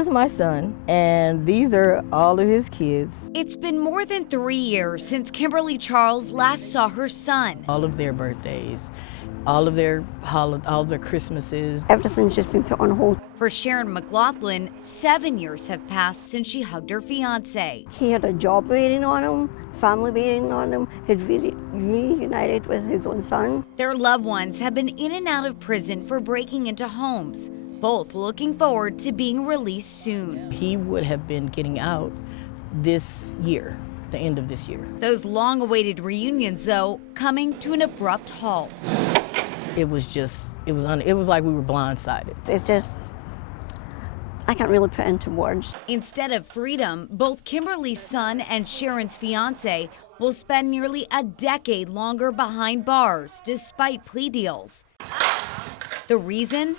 is my son, and these are all of his kids. It's been more than 3 years since Kimberly Charles last saw her son. All of their birthdays, all of their Christmases. Everything's just been put on hold. For Sharon McLaughlin, 7 years have passed since she hugged her fiance. He had a job waiting on him, family waiting on him, had reunited with his own son. Their loved ones have been in and out of prison for breaking into homes, both looking forward to being released soon. He would have been getting out this year, the end of this year. Those long-awaited reunions, though, coming to an abrupt halt. It was like we were blindsided. It's just, I can't really put into words. Instead of freedom, both Kimberly's son and Sharon's fiance will spend nearly a decade longer behind bars despite plea deals. The reason?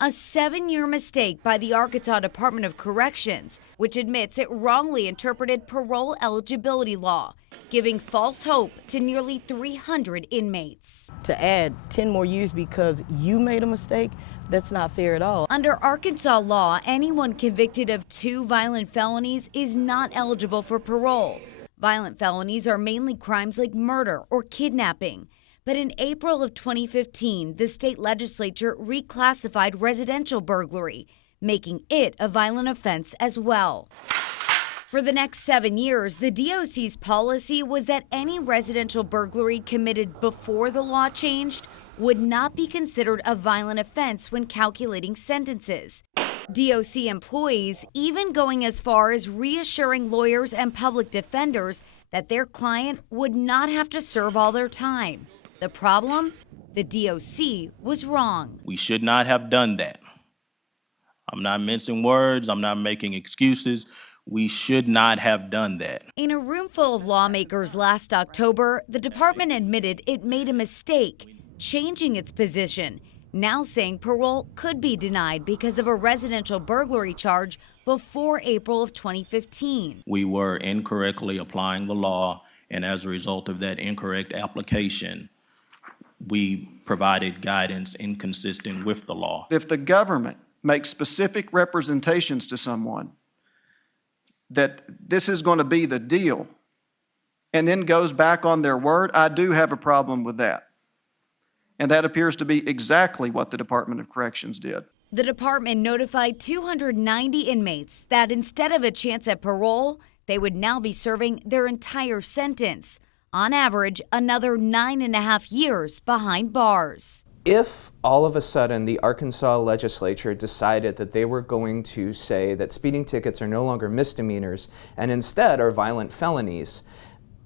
A 7-year mistake by the Arkansas Department of Corrections, which admits it wrongly interpreted parole eligibility law, giving false hope to nearly 300 inmates. To add 10 more years because you made a mistake, that's not fair at all. Under Arkansas law, anyone convicted of 2 violent felonies is not eligible for parole. Violent felonies are mainly crimes like murder or kidnapping. But in April of 2015, the state legislature reclassified residential burglary, making it a violent offense as well. For the next 7 years, the DOC's policy was that any residential burglary committed before the law changed would not be considered a violent offense when calculating sentences. DOC employees even going as far as reassuring lawyers and public defenders that their client would not have to serve all their time. The problem? The DOC was wrong. We should not have done that. I'm not mincing words. I'm not making excuses. We should not have done that. In a room full of lawmakers last October, the department admitted it made a mistake, changing its position, now saying parole could be denied because of a residential burglary charge before April of 2015. We were incorrectly applying the law, and as a result of that incorrect application, we provided guidance inconsistent with the law. If the government makes specific representations to someone that this is going to be the deal and then goes back on their word, I do have a problem with that. And that appears to be exactly what the Department of Corrections did. The department notified 290 inmates that instead of a chance at parole, they would now be serving their entire sentence. On average, another 9.5 years behind bars. If all of a sudden the Arkansas legislature decided that they were going to say that speeding tickets are no longer misdemeanors and instead are violent felonies,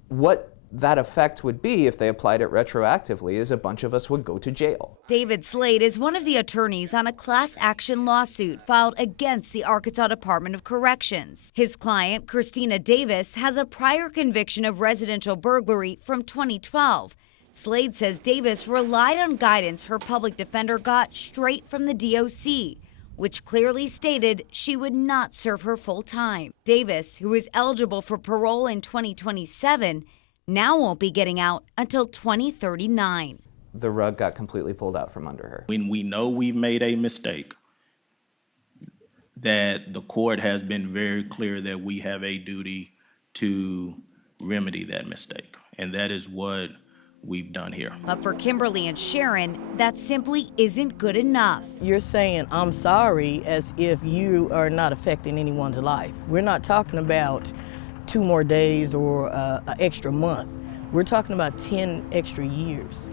what that effect would be if they applied it retroactively is a bunch of us would go to jail. David Slade is one of the attorneys on a class action lawsuit filed against the Arkansas Department of Corrections. His client, Christina Davis, has a prior conviction of residential burglary from 2012. Slade says Davis relied on guidance her public defender got straight from the DOC, which clearly stated she would not serve her full time. Davis, who is eligible for parole in 2027, now won't be getting out until 2039. The rug got completely pulled out from under her. When we know we've made a mistake, that the court has been very clear that we have a duty to remedy that mistake. And that is what we've done here. But for Kimberly and Sharon, that simply isn't good enough. You're saying, I'm sorry, as if you are not affecting anyone's life. We're not talking about 2 more days or an extra month. We're talking about 10 extra years.